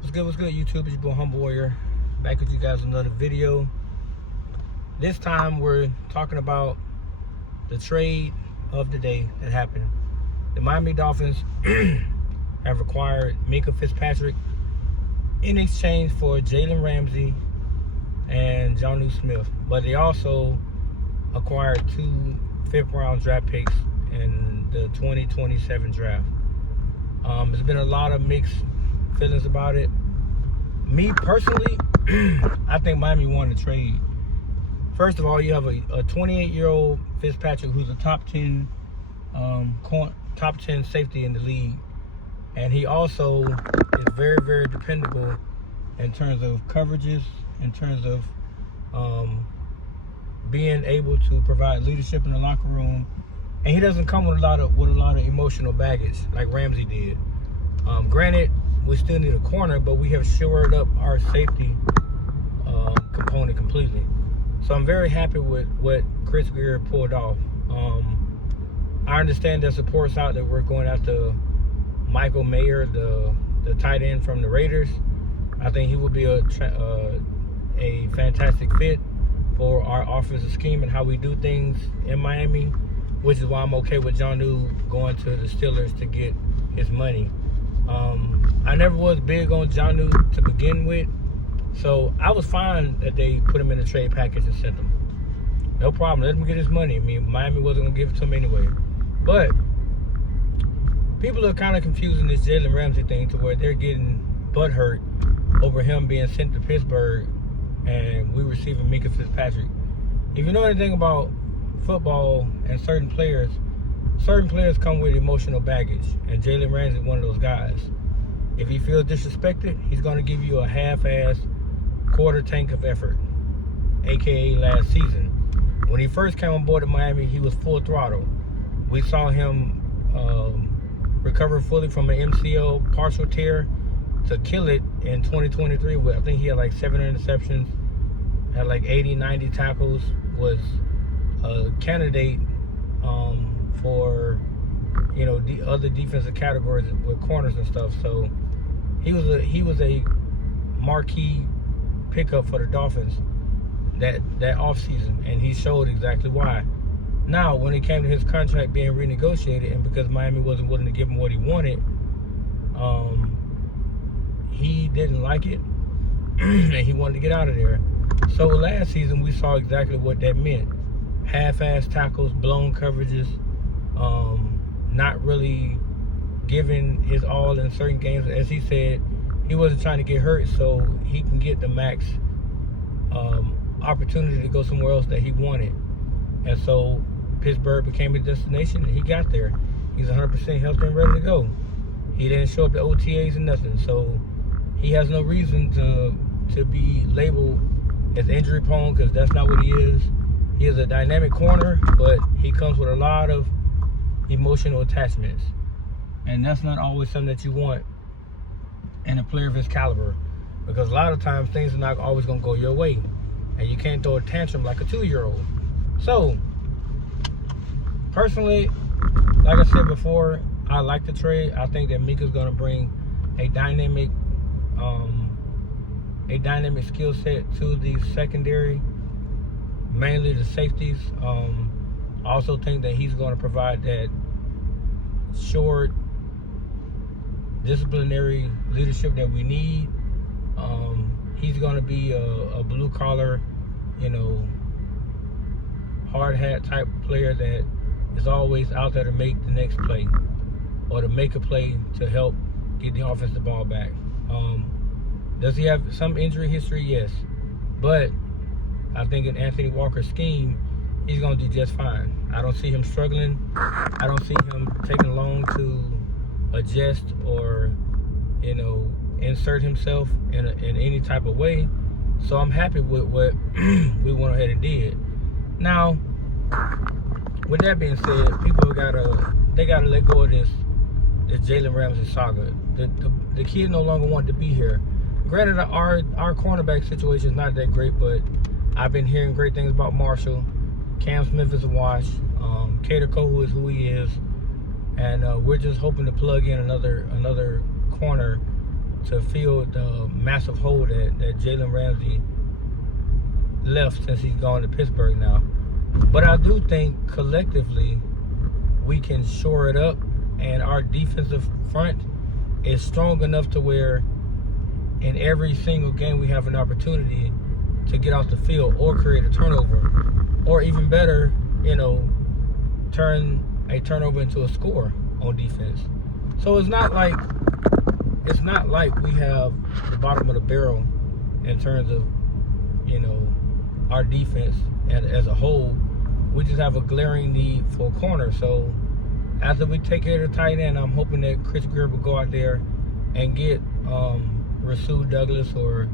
What's good, YouTube? It's your boy Humble Warrior, back with you guys with another video. This time we're talking about the trade of the day that happened. The Miami Dolphins have acquired Fitzpatrick in exchange for Jalen Ramsey and Jonnu Smith, but they also acquired 2 fifth-round draft picks in the 2027 draft. There's been a lot of mixed feelings about it. Me personally, I think Miami won the trade. First of all, you have a 28-year-old Fitzpatrick who's a top 10 safety in the league, and he also is very, very dependable in terms of coverages, in terms of being able to provide leadership in the locker room, and he doesn't come with a lot of emotional baggage like Ramsey did. Granted, we still need a corner, but we have shored up our safety component completely. So I'm very happy with what Chris Greer pulled off. I understand there's reports out that we're going after Michael Mayer, the tight end from the Raiders. I think he will be a fantastic fit for our offensive scheme and how we do things in Miami, which is why I'm okay with Jonnu going to the Steelers to get his money. I never was big on Jonnu to begin with, so I was fine that they put him in a trade package and sent him. No problem, let him get his money. I mean, Miami wasn't going to give it to him anyway. But people are kind of confusing this Jalen Ramsey thing to where they're getting butthurt over him being sent to Pittsburgh and we receiving Fitzpatrick. If you know anything about football and certain players come with emotional baggage, and Jalen Ramsey is one of those guys. If he feels disrespected, he's going to give you a half-ass quarter tank of effort, aka last season. When he first came on board at Miami, he was full throttle. We saw him recover fully from an MCL partial tear to kill it in 2023. I think he had like 7 interceptions, had like 80, 90 tackles, was a candidate for, you know, the other defensive categories with corners and stuff. So he was a marquee pickup for the Dolphins that offseason, and he showed exactly why. Now, when it came to his contract being renegotiated, and because Miami wasn't willing to give him what he wanted, he didn't like it, and he wanted to get out of there. So last season, we saw exactly what that meant. Half-ass tackles, blown coverages, not really giving his all in certain games. As he said, he wasn't trying to get hurt so he can get the max opportunity to go somewhere else that he wanted. And so Pittsburgh became his destination, and he got there. He's 100% healthy and ready to go. He didn't show up to OTAs and nothing, so he has no reason to be labeled as injury prone, because that's not what he is. He is a dynamic corner, but he comes with a lot of emotional attachments, and that's not always something that you want in a player of his caliber, because a lot of times things are not always going to go your way, and you can't throw a tantrum like a 2-year-old. So personally, like I said before, I like the trade. I think that Mika's going to bring a dynamic skill set to the secondary, mainly the safeties. I also think that he's going to provide that short disciplinary leadership that we need. He's going to be a blue collar, you know, hard hat type player that is always out there to make the next play or to make a play to help get the offensive ball back. Does he have some injury history? Yes. But I think in Anthony Walker's scheme, he's going to do just fine. I don't see him struggling. I don't see him taking long to adjust or, you know, insert himself in any type of way. So I'm happy with what we went ahead and did. Now, with that being said, people gotta let go of this Jalen Ramsey saga. The kid no longer wanted to be here. Granted, our cornerback situation is not that great, but I've been hearing great things about Marshall. Cam Smith is a wash. Kader Kohu is who he is, and we're just hoping to plug in another corner to fill the massive hole that Jalen Ramsey left since he's gone to Pittsburgh now. But I do think collectively we can shore it up, and our defensive front is strong enough to where in every single game we have an opportunity to get off the field or create a turnover, or even better, turn a turnover into a score on defense. So it's not like we have the bottom of the barrel in terms of our defense as a whole. We just have a glaring need for a corner. So after we take care of the tight end, I'm hoping that Chris Greer will go out there and get Rasul Douglas or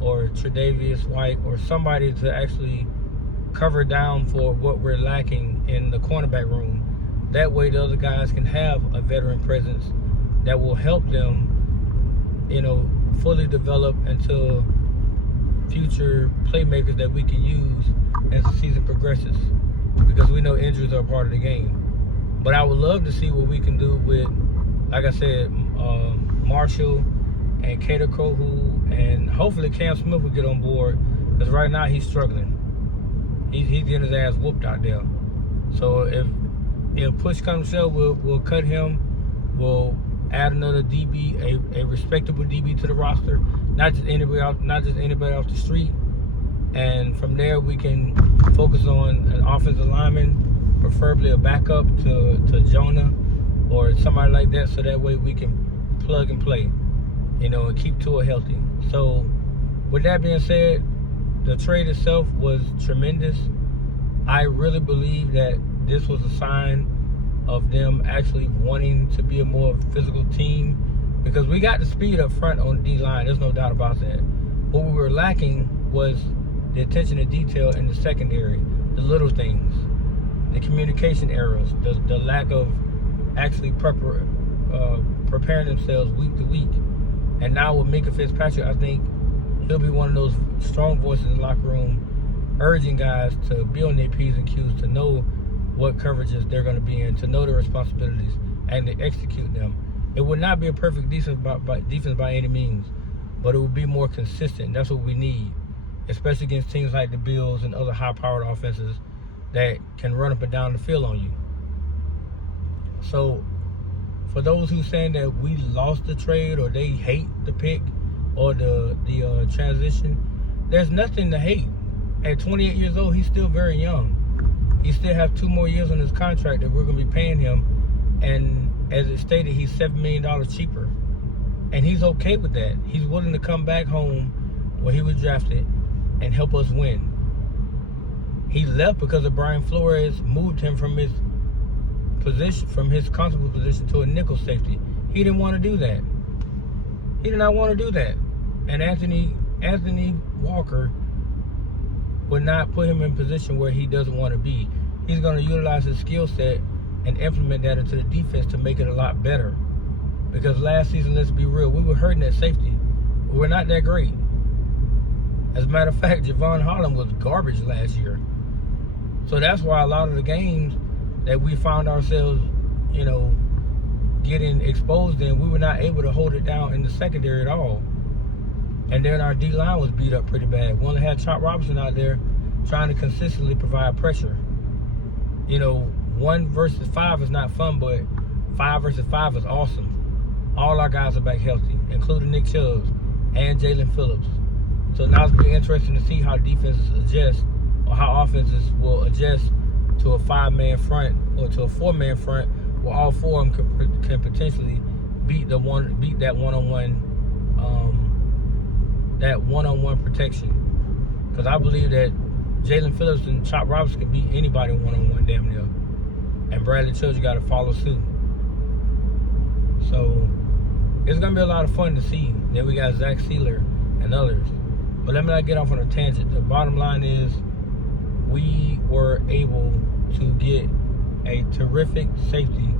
Tre'Davious White or somebody to actually cover down for what we're lacking in the cornerback room. That way the other guys can have a veteran presence that will help them, fully develop into future playmakers that we can use as the season progresses, because we know injuries are a part of the game. But I would love to see what we can do with, like I said, Marshall and Kader Kohu, and hopefully Cam Smith will get on board, because right now he's struggling. He's getting his ass whooped out there. So if push comes to shove, we'll cut him. We'll add another DB, a respectable DB to the roster, not just anybody off the street. And from there we can focus on an offensive lineman, preferably a backup to Jonah or somebody like that, so that way we can plug and play, and keep Tua healthy. So with that being said, the trade itself was tremendous. I really believe that this was a sign of them actually wanting to be a more physical team, because we got the speed up front on the D-line. There's no doubt about that. What we were lacking was the attention to detail in the secondary, the little things, the communication errors, the lack of actually preparing themselves week to week. And now with Minkah Fitzpatrick, I think he'll be one of those strong voices in the locker room, urging guys to be on their P's and Q's, to know what coverages they're going to be in, to know their responsibilities, and to execute them. It would not be a perfect defense by any means, but it would be more consistent. That's what we need, especially against teams like the Bills and other high-powered offenses that can run up and down the field on you. So for those who saying that we lost the trade or they hate the pick or the transition, there's nothing to hate. At 28 years old, he's still very young. He still have 2 more years on his contract that we're going to be paying him. And as it stated, he's $7 million cheaper. And he's okay with that. He's willing to come back home where he was drafted and help us win. He left because of Brian Flores moved him from his position, from his constable position, to a nickel safety. He didn't want to do that. He did not want to do that. And Anthony Walker would not put him in a position where he doesn't want to be. He's going to utilize his skill set and implement that into the defense to make it a lot better. Because last season, let's be real, we were hurting at safety. We were not that great. As a matter of fact, Javon Holland was garbage last year. So that's why a lot of the games that we found ourselves, getting exposed in, we were not able to hold it down in the secondary at all. And then our D-line was beat up pretty bad. We only had Chop Robinson out there trying to consistently provide pressure. 1 versus 5 is not fun, but 5 versus 5 is awesome. All our guys are back healthy, including Nick Chubbs and Jalen Phillips. So now it's going to be interesting to see how defenses adjust, or how offenses will adjust to a 5-man front or to a 4-man front, where all 4 of them can potentially beat that one-on-one protection. Because I believe that Jalen Phillips and Chop Robinson can beat anybody one-on-one damn near. And Bradley Chubbs got to follow suit. So it's going to be a lot of fun to see. Then we got Zach Sealer and others. But let me not get off on a tangent. The bottom line is we were able to get a terrific safety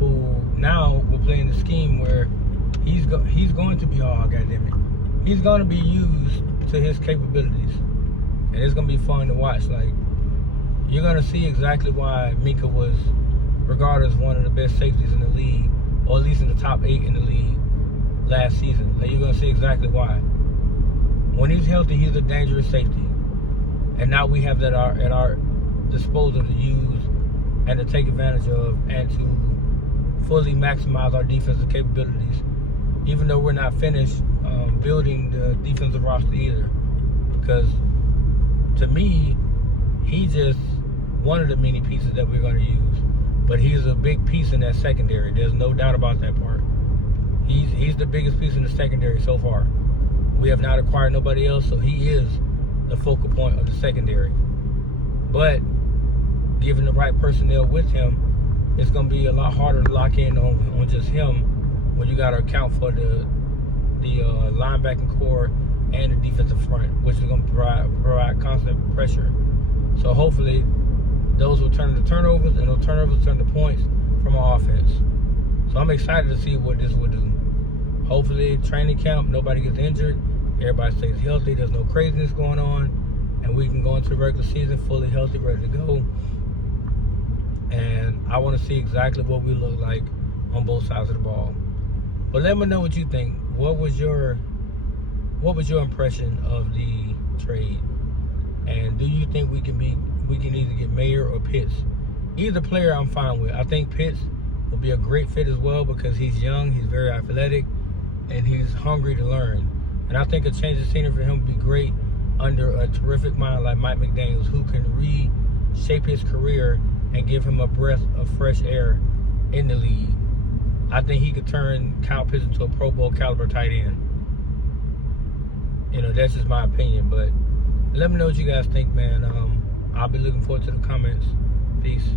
who now will play in the scheme where he's going to be, he's going to be used to his capabilities. And it's going to be fun to watch. Like, you're going to see exactly why Minkah was regarded as one of the best safeties in the league, or at least in the top 8 in the league. last season. And you're going to see exactly why. When he's healthy, he's a dangerous safety. And now we have that at our disposal to use and to take advantage of and to fully maximize our defensive capabilities, even though we're not finished building the defensive roster either. Because to me, he's just one of the many pieces that we're going to use. But he's a big piece in that secondary. There's no doubt about that part. He's the biggest piece in the secondary so far. We have not acquired nobody else, so he is the focal point of the secondary. But given the right personnel with him, it's going to be a lot harder to lock in on just him when you got to account for the linebacking core and the defensive front, which is going to provide constant pressure. So hopefully those will turn into turnovers, and those turnovers turn to points from our offense. So I'm excited to see what this will do. Hopefully training camp, nobody gets injured, everybody stays healthy, there's no craziness going on, and we can go into the regular season fully healthy, ready to go. And I want to see exactly what we look like on both sides of the ball. But let me know what you think. What was your impression of the trade? And do you think we can either get Mayer or Pitts? Either player I'm fine with. I think Pitts will be a great fit as well because he's young, he's very athletic, and he's hungry to learn. And I think a change of scenery for him would be great under a terrific mind like Mike McDaniels, who can reshape his career and give him a breath of fresh air in the league. I think he could turn Kyle Pitts into a Pro Bowl caliber tight end. You know, that's just my opinion, but let me know what you guys think, man. I'll be looking forward to the comments. Peace.